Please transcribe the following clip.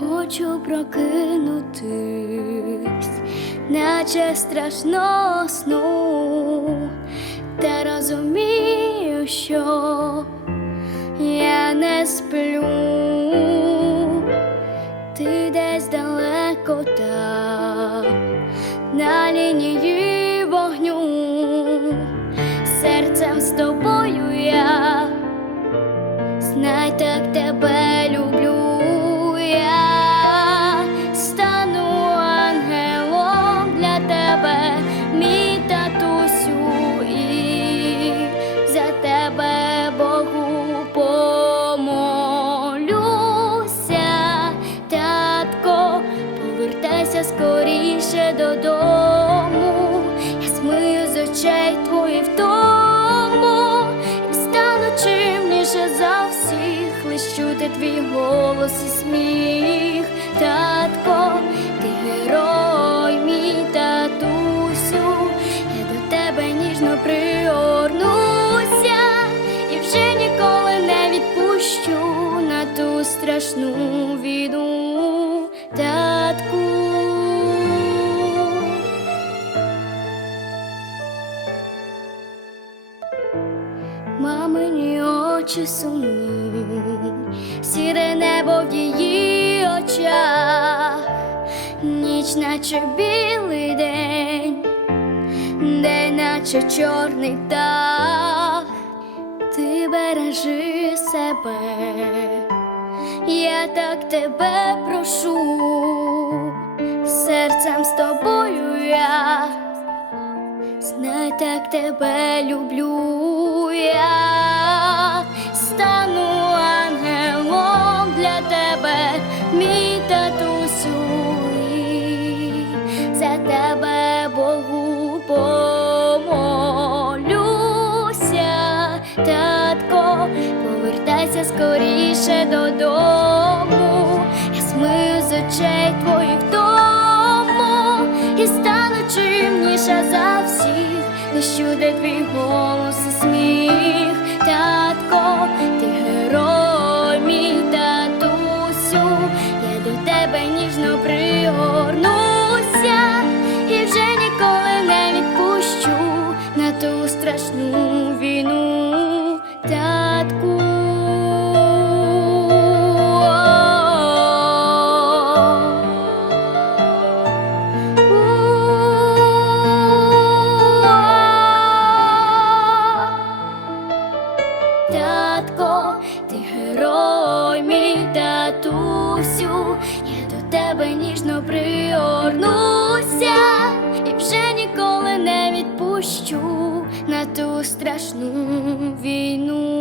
хочу прокинутись, наче страшно сну, та розумію, що я не сплю, ти десь далеко там, на лінії вогню, серцем з тобою я. Знай, так тебе додому, я смию з очей твої втому. І стану чимніше за всіх, лиш чути твій голос і сміх, татко, ти герой, Мамині очі сумні, сіре небо в її очах, ніч, наче білий день, день, наче чорний дах, ти бережи себе, я так тебе прошу, Знай, так тебе люблю я. Стану ангелом для тебе, мій татусю, і за тебе Богу помолюся, татко, повертайся скоріше додому, я смию з очей твоїх лиш чуде твій голос і сміх, татко, татусю, я до тебе ніжно пригорнуся і вже ніколи не відпущу на ту страшну війну.